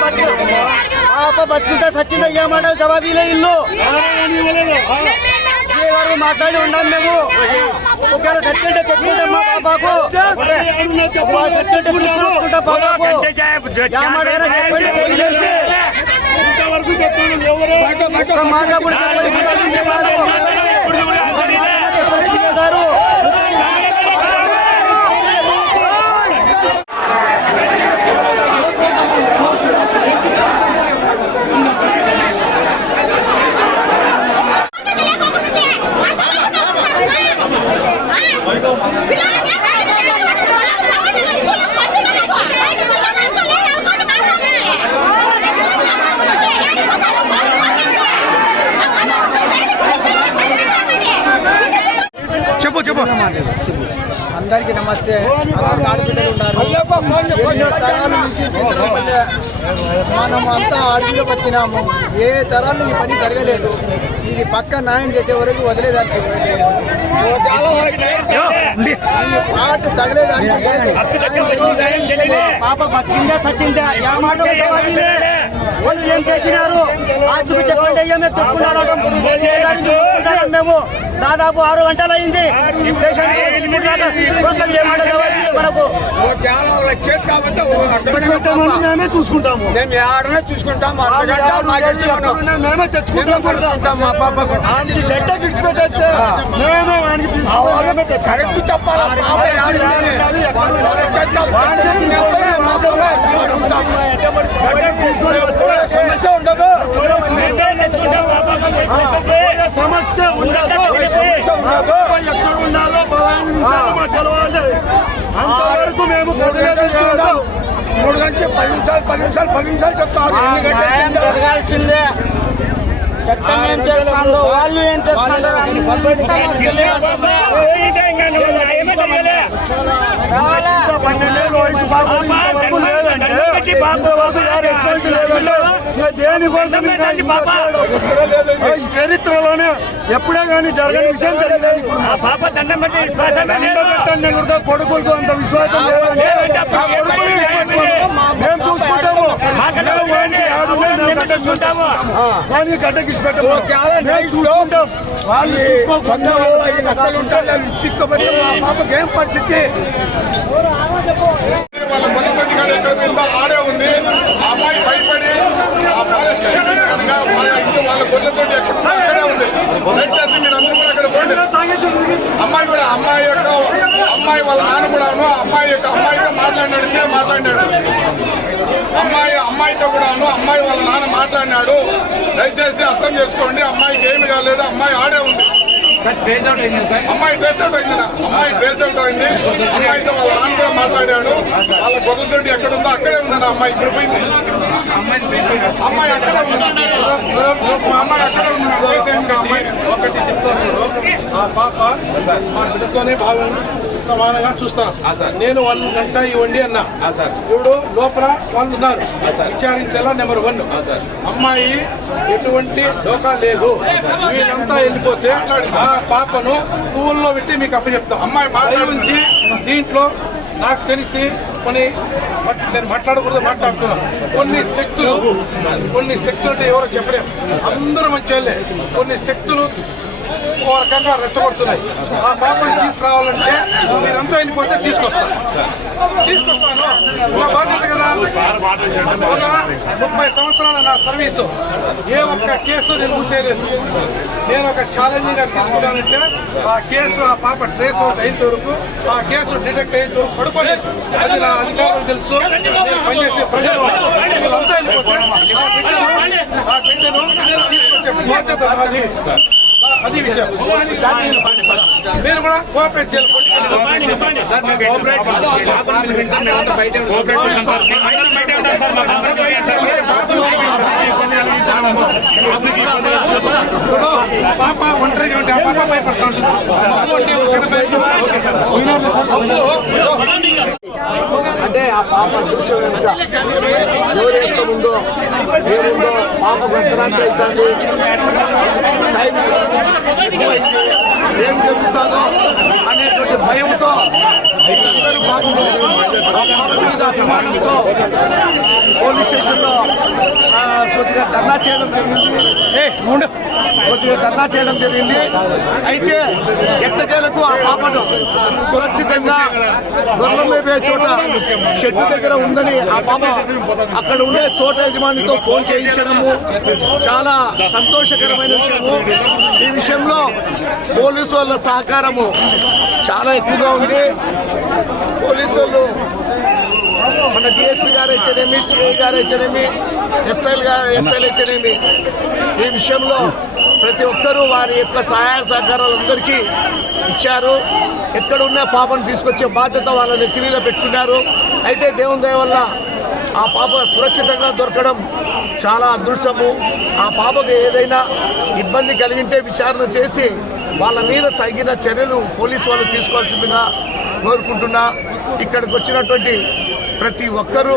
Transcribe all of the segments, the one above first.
పాప బతుకుంటే సచ్చిందా ఏమంటారు జవాబీలే ఇల్లు గారు మాట్లాడి ఉన్నాం మేము. ఒకవేళ సచ్చింటే తెచ్చుకుంటాం మా పాపకు సచ్చింటే తీసుకుంటాం పాపకు ఒక్క మాట కూడా చెప్పండి గారు. అందరికీ నమస్తే. అందరికి ఆడపిల్లలు ఉన్నారు. ఎన్నో తరాల నుంచి మనం అంతా అడవిలో బతికినాము. ఏ తరాలు ఈ పని జరగలేదు. ఇది పక్క న్యాయం చేసే వరకు వదిలేదానికి పాట తగలేదానికి పాప బతికిందా సచ్చిందా మాట వాళ్ళు ఏం చేసినారు ఆ చూపు చెప్పండి. అయ్యా మేము తెచ్చుకుంటాం. మేము దాదాపు 6 గంటలు అయింది. మనకు మేమే చూసుకుంటాము. మేము ఆడనే చూసుకుంటాం. మేమే తెచ్చుకుంటాం. మా పాపకు గడ్డ విడిచిపెట్టచ్చు. మేమే కరెక్ట్ చెప్పాలి. సమస్య ఉండదు. సమస్య ఉండదు. ఎక్కడ ఉండాలో 15 నిమిషాలు మాకు తెలవాలి. అంతవరకు మేము 3 గంటలు 10 నిమిషాలు చెప్తారు. జరగాల్సిందే. చట్టం ఏం చేస్తాడో వాళ్ళు ఏం చేస్తాడో దేనికోసం చరిత్రలోనే ఎప్పుడే కానీ జరగని విషయం జరిగింది. కొడుకులతో అంత విశ్వాసం మేము చూసుకుంటాము. వాడిని గడ్డకి పెట్టము. చూసుకుంటాం. వాళ్ళు పాపకి ఏం పరిస్థితి వాళ్ళ కొత్తతోటి కాడ ఎక్కడ పోయిందో ఆడే ఉంది. ఆ అమ్మాయి భయపడి ఆ ఫారెస్ట్ కనుక వాళ్ళ కొత్తతోటి ఎక్కడుందో అక్కడే ఉంది. దయచేసి మీరు అందరూ కూడా అక్కడ పోండి. అమ్మాయి వాళ్ళ నాన్న కూడాను అమ్మాయితో మాట్లాడినాడు. ఇప్పుడే మాట్లాడినాడు. అమ్మాయితో కూడాను అమ్మాయి వాళ్ళ నాన్న మాట్లాడినాడు. దయచేసి అర్థం చేసుకోండి. అమ్మాయికి ఏమి కాలేదు. అమ్మాయి ఆడే ఉంది. అమ్మాయి ట్రేస్ అవుట్ అయింది. అమ్మాయితో వాళ్ళ నాన్న కూడా మాట్లాడాడు. వాళ్ళ గొర్రెలతోటి ఎక్కడుందో అక్కడే ఉందన్న. అమ్మాయి ఇప్పుడు పోయింది. అమ్మాయి అక్కడే ఉంది. అమ్మాయి ఒకటి చెప్తాను. ఆ పాప మా బిడ్డతోనే భావం సమానంగా చూస్తాను. నేను 1 గంట ఇవ్వండి అన్నా. ఇప్పుడు లోపల వాళ్ళు ఉన్నారు. విచారించేలా నెంబర్ 1. అమ్మాయి ఎటువంటి డోకా లేదు. వీళ్ళంతా వెళ్ళిపోతే ఆ పాపను పువ్వుల్లో పెట్టి మీకు అప్పచెప్తాం. అమ్మాయి నుంచి దీంట్లో నాకు తెలిసి నేను మాట్లాడకూడదు మాట్లాడుతున్నాను. కొన్ని శక్తులు అంటే ఎవరో చెప్పలేము. అందరూ మంచి వాళ్ళే. కొన్ని శక్తులు ఓ రకంగా రెచ్చగొడుతున్నాయి. ఆ పాపని తీసుకురావాలంటే మీరంతా వెళ్ళిపోతే తీసుకొస్తాను. నా బాధ్యత కదా. 30 సంవత్సరాల నా సర్వీసు ఏ ఒక్క కేసు నేను మూసేయలేదు. నేను ఒక ఛాలెంజింగ్గా తీసుకున్నానంటే ఆ కేసు ఆ పాప ట్రేస్ అవుట్ అయిన వరకు, ఆ కేసు డిటెక్ట్ అయిన వరకు పడుకోలేదు. అది నా అధికారులకు తెలుసు. నేను పనిచేసే ప్రజలు వీళ్ళంతా వెళ్ళిపోతే ఆ బిడ్డను తీసుకొచ్చే బాధ్యత నాది. అది విషయం. మీరు కూడా కోఆపరేట్ చేయాలి. పాప ఒంటరిగా ఉంటే ఆ పాప భయపడతాను. అంటే ఆ పాప చూసే కనుక ఎవరేస్తూ ఉందో ఏముందో పాప అర్ధరాత్రి అవుతుంది. టైం ఎక్కువైంది. ఏం జరుగుతుందో అనేటువంటి భయంతో వీళ్ళందరూ పాపము ఆ పాప మీద అభిమానంతో పోలీస్ స్టేషన్లో కొద్దిగా ధర్నా చేయడం జరిగింది. అయితే ఎట్టకేలకు ఆ పాపను సురక్షితంగా గొర్రెలు మేపే చోట షెడ్ దగ్గర ఉందని ఆ పాప అక్కడ ఉండే తోట యజమానితో ఫోన్ చేయించడము చాలా సంతోషకరమైన విషయము. ఈ విషయంలో పోలీసు వాళ్ళ సహకారము చాలా ఎక్కువగా ఉంది. పోలీసు వాళ్ళు మన డిఎస్పీ గారు అయితేనేమి, సిఐ గారు అయితేనేమి, ఎస్ఐలు అయితేనేమి ఈ విషయంలో ప్రతి ఒక్కరూ వారి యొక్క సహాయ సహకారాలు అందరికీ ఇచ్చారు. ఎక్కడున్న పాపను తీసుకొచ్చే బాధ్యత వాళ్ళ నెత్తి మీద పెట్టుకున్నారు. అయితే దేవుని దయ వల్ల ఆ పాప సురక్షితంగా దొరకడం చాలా అదృష్టము. ఆ పాపకు ఏదైనా ఇబ్బంది కలిగింటే విచారణ చేసి వాళ్ళ మీద తగిన చర్యలు పోలీసు వాళ్ళు తీసుకోవాల్సిందిగా కోరుకుంటున్నా. ఇక్కడికి వచ్చినటువంటి ప్రతి ఒక్కరూ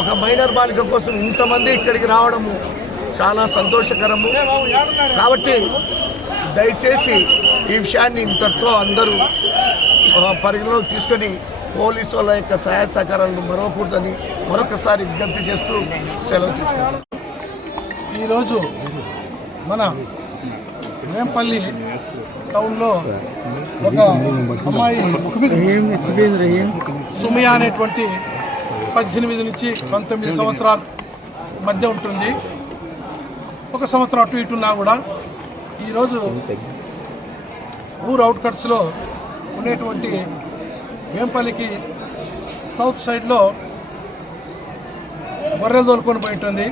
ఒక మైనర్ బాలిక కోసం ఇంతమంది ఇక్కడికి రావడము చాలా సంతోషకరము. కాబట్టి దయచేసి ఈ విషయాన్ని ఇంతటితో అందరూ పరిగణలోకి తీసుకొని పోలీసు వాళ్ళ యొక్క సహాయ సహకారాలను మరవకూడదని మరొకసారి విజ్ఞప్తి చేస్తూ సెలవు తీసుకుంటున్నాం. ఈరోజు మన వేంపల్లి టౌన్లో ఒక అమ్మాయి సుమియా అనేటువంటి 18 నుంచి 19 సంవత్సరాల మధ్య ఉంటుంది. ఒక సంవత్సరం అటు ఇటున్నా కూడా ఈరోజు ఊరు అవుట్కట్స్లో ఉండేటువంటి వేంపల్లికి సౌత్ సైడ్లో గొర్రెలు తోలుకొని పోయింటుంది.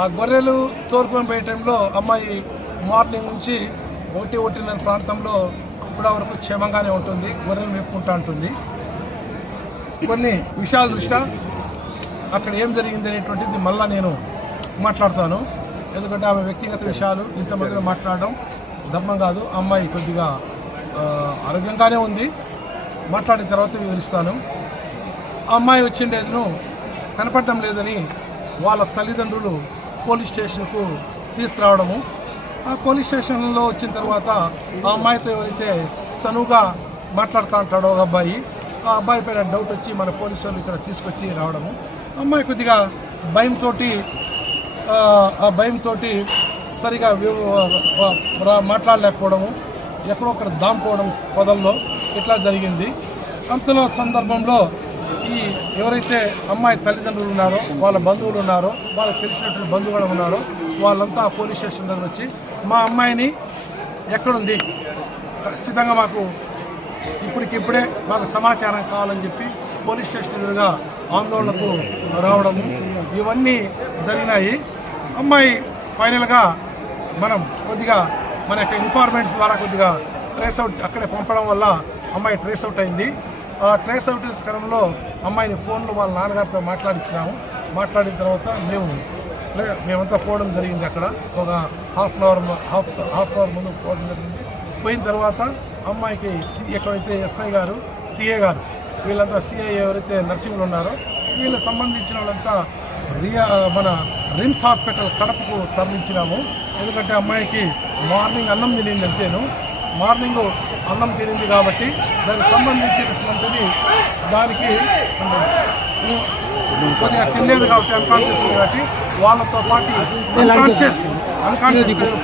ఆ గొర్రెలు తోలుకొని పోయే టైంలో అమ్మాయి మార్నింగ్ నుంచి 1-1:30 ప్రాంతంలో ఇప్పుడు వరకు క్షేమంగానే ఉంటుంది. గొర్రెలు మేపుకుంటూ ఉంటుంది. కొన్ని విషయాల దృష్ట్యా అక్కడ ఏం జరిగింది అనేటువంటిది మళ్ళీ నేను మాట్లాడతాను. ఎందుకంటే ఆమె వ్యక్తిగత విషయాలు ఇంతమందిలో మాట్లాడడం ధర్మం కాదు. అమ్మాయి కొద్దిగా ఆరోగ్యంగానే ఉంది. మాట్లాడిన తర్వాత వివరిస్తాను. ఆ అమ్మాయి వచ్చిండేదిను కనపడటం లేదని వాళ్ళ తల్లిదండ్రులు పోలీస్ స్టేషన్కు తీసుకురావడము. ఆ పోలీస్ స్టేషన్లో వచ్చిన తర్వాత ఆ అమ్మాయితో ఎవరైతే చనువుగా మాట్లాడుతూ ఉంటాడో ఒక అబ్బాయి, ఆ అబ్బాయి పైన డౌట్ వచ్చి మన పోలీసు వాళ్ళు ఇక్కడ తీసుకొచ్చి రావడము. అమ్మాయి కొద్దిగా భయంతో సరిగా మాట్లాడలేకపోవడము, ఎక్కడొక్కడ దాంపోవడం పొదల్లో ఇట్లా జరిగింది. అంతలో సందర్భంలో ఈ ఎవరైతే అమ్మాయి తల్లిదండ్రులు ఉన్నారో, వాళ్ళ బంధువులు ఉన్నారో, వాళ్ళకి తెలిసినటువంటి బంధువులు ఉన్నారో వాళ్ళంతా పోలీస్ స్టేషన్ దగ్గర వచ్చి మా అమ్మాయిని ఎక్కడుంది ఖచ్చితంగా మాకు ఇప్పటికిప్పుడే మాకు సమాచారం కావాలని చెప్పి పోలీస్ స్టేషన్ ఎదురుగా ఆందోళనకు రావడము ఇవన్నీ జరిగినాయి. అమ్మాయి ఫైనల్గా మనం కొద్దిగా మన యొక్క ఇన్ఫార్మెంట్స్ ద్వారా కొద్దిగా ట్రేస్ అవుట్ అక్కడే పంపడం వల్ల అమ్మాయి ట్రేస్ అవుట్ అయింది. ఆ ట్రేస్ అవుట్ క్రమంలో అమ్మాయిని ఫోన్లో వాళ్ళ నాన్నగారితో మాట్లాడించినాము. మాట్లాడిన తర్వాత మేమంతా పోవడం జరిగింది. అక్కడ ఒక హాఫ్ అవర్ ముందు పోవడం జరిగింది. పోయిన తర్వాత అమ్మాయికి ఎక్కడైతే ఎస్ఐ గారు, సిఏ గారు, వీళ్ళంతా సిఐ ఎవరైతే నర్సింగ్లు ఉన్నారో వీళ్ళకి సంబంధించిన వాళ్ళంతా మన రిమ్స్ హాస్పిటల్ కడపకు తరలించినాము. ఎందుకంటే అమ్మాయికి మార్నింగ్ అన్నం తినింది అంతేను. మార్నింగ్ అన్నం తినింది కాబట్టి దానికి సంబంధించినటువంటిది దానికి కొద్దిగా తినలేదు కాబట్టి అన్కాన్షియస్ ఉంది కాబట్టి వాళ్ళతో పాటు అన్కాన్షియస్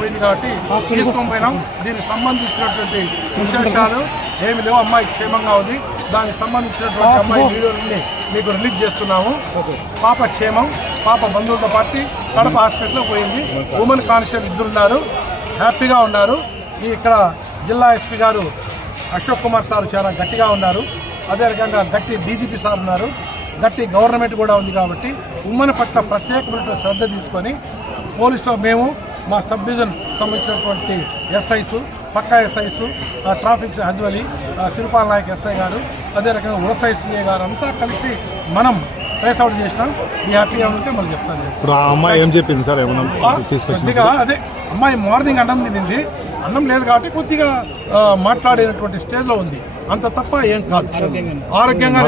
పోయింది కాబట్టి తీసుకొని పోయినాం. దీనికి సంబంధించినటువంటి విశేషాలు ఏమి లేవు. అమ్మాయి క్షేమంగా ఉంది. దానికి సంబంధించినటువంటి అమ్మాయి వీడియోని మీకు రిలీజ్ చేస్తున్నాము. పాప క్షేమం, పాప బంధువులతో పాటు కడప హాస్పిటల్లో పోయింది. ఉమెన్ కానిస్టేబుల్ 2 ఉన్నారు, హ్యాపీగా ఉన్నారు. ఇక్కడ జిల్లా ఎస్పీ గారు అశోక్ కుమార్ సార్ చాలా గట్టిగా ఉన్నారు. అదే రకంగా గట్టి డీజీపీ సార్ ఉన్నారు. గట్టి గవర్నమెంట్ కూడా ఉంది కాబట్టి ఉమెన్ పట్ల ప్రత్యేకమైన శ్రద్ధ తీసుకొని పోలీసులో మేము మా సబ్ డివిజన్ సంబంధించినటువంటి ఎస్ఐస్, పక్కా SIs, traffic అజ్వలి, Tirupala Naik SI గారు, అదే రకంగా ఉరసై సిఏ గారు అంతా కలిసి మనం ట్రేస్ అవుట్ చేసినాం. మీ హ్యాపీగా ఉంటే మనం చెప్తాను. అమ్మాయి ఏం చెప్పింది సార్? కొద్దిగా అదే అమ్మాయి మార్నింగ్ అన్నం తినింది. అన్నం లేదు కాబట్టి కొద్దిగా మాట్లాడేటువంటి స్టేజ్లో ఉంది. అంత తప్ప ఏం కాదు. ఆరోగ్యంగా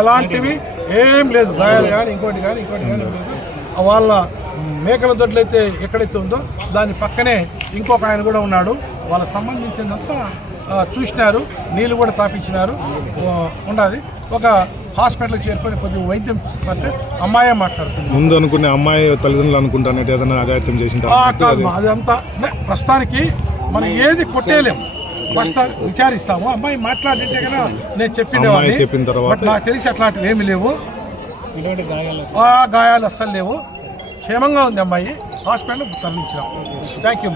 ఎలాంటివి ఏం లేదు. గాయాలు కానీ ఇంకోటి కానీ లేదు. వాళ్ళ మేకల దొడ్లు అయితే ఎక్కడైతే ఉందో దాని పక్కనే ఇంకొక ఆయన కూడా ఉన్నాడు. వాళ్ళకి సంబంధించినంతా చూసినారు, నీళ్ళు కూడా తాపించినారు. ఉండాలి ఒక హాస్పిటల్కి చేరుకొని కొద్దిగా వైద్యం పడితే అమ్మాయే మాట్లాడుతుంది. ముందు అనుకునే అమ్మాయి తల్లిదండ్రులు అనుకుంటానంటే ఏదైనా అఘాయిత్యం చేసింటారు కాదు, అదంతా ప్రస్తుతానికి మనం ఏది కొట్టేయలేము. ప్రస్తుతానికి విచారిస్తాము. అమ్మాయి మాట్లాడింటే కదా నేను అమ్మాయి చెప్పిన తర్వాత నాకు తెలిసి అట్లాంటివి ఏమి లేవు. గాయాలు అస్సలు లేవు. క్షేమంగా ఉంది అమ్మాయి. హాస్పిటల్ తరలించినాం. Thank you.